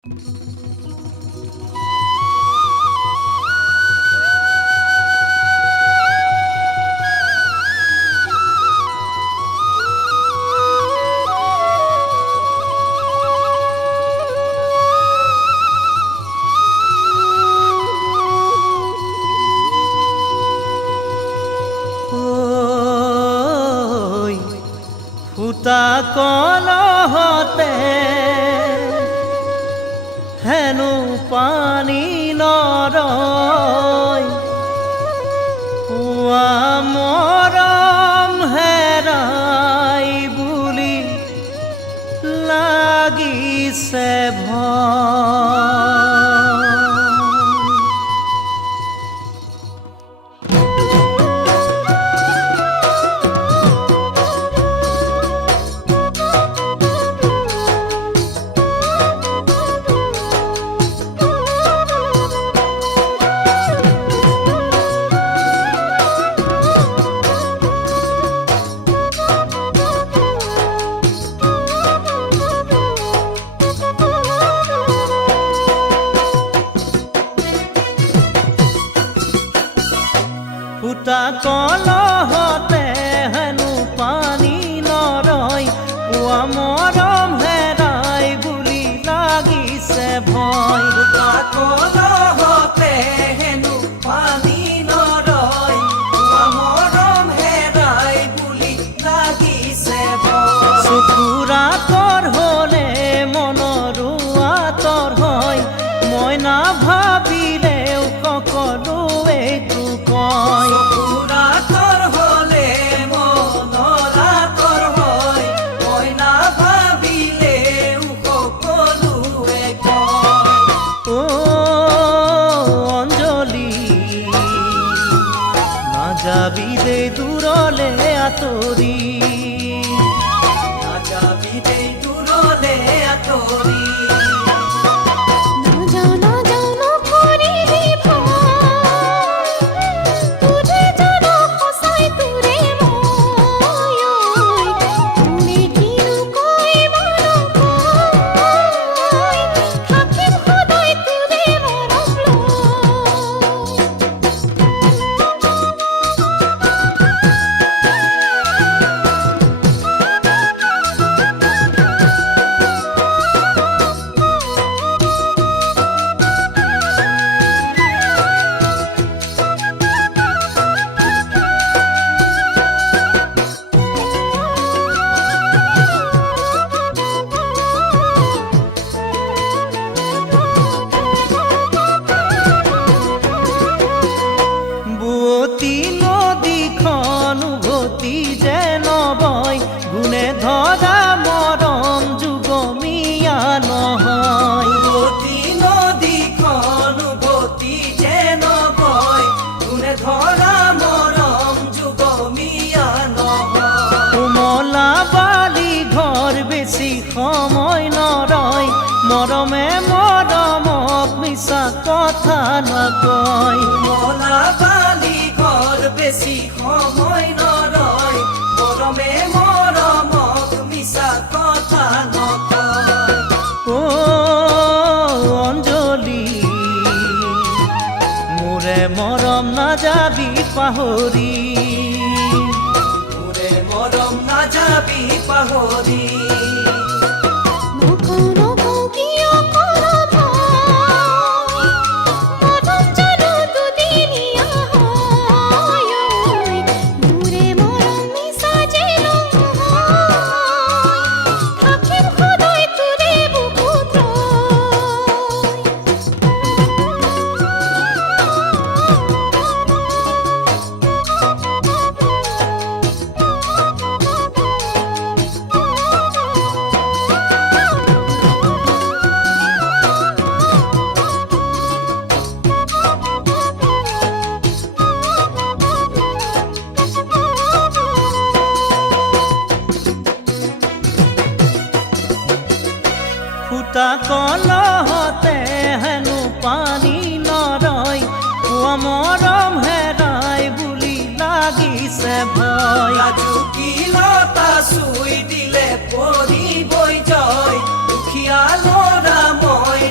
ফুটা কলহতে হেনো পানী নৰয়, পুৱা মৰম হেৰাই বুলি লাগিছে ভয়। ফুটা কলহতে হেনো পানী নৰয়, পুৱা মৰম হেৰাই বুলি লাগিছে ভয়। ফুটা কলহতে হেনো পানী নৰয়, পুৱা মৰম হেৰাই বুলি লাগিছে ভয়। চকুৰ আঁতৰ হলে মনৰো আঁতৰ হয়, মই নাভাবিলেও সকলোৱেইতো কয়। চকুৰ আঁতৰ হলে মনৰ আঁতৰ হয়, মই নাভাবিলেও সকলোৱে কয়। ও অঞ্জলি, নাযাবি দে দূৰলে আঁতৰি, নাযাবি দেই দূৰলে আঁতৰি। বুৱতী নদীখন উভতি যে নবয়, গুণে ধৰা মৰম যুগমীয়া নহয়। বুৱতী নদীখন উভতি যে নবয়, গুণে ধৰা মৰম যুগমীয়া নহয়। কোমলা বালি ঘৰ বেছি সময় নৰয়, মৰমে মৰমক মিছা কথা নকয়। মলা বালি ঘৰ বেছি সময় নৰয়, মৰমে মৰমক মিছা কথা নকয়। ও অঞ্জলি, মোৰে মৰম নাযাবি পাহৰি, মোৰে মৰম নাযাবি পাহৰি। ফুটা কলহতে হেনো পানী নৰয়, পুৱা মৰম হেৰাই বুলি লাগিছে ভয়। ৰাজুকিলতা চুই দিলে পৰিবই জয়, দুখীয়া ল'ৰা মই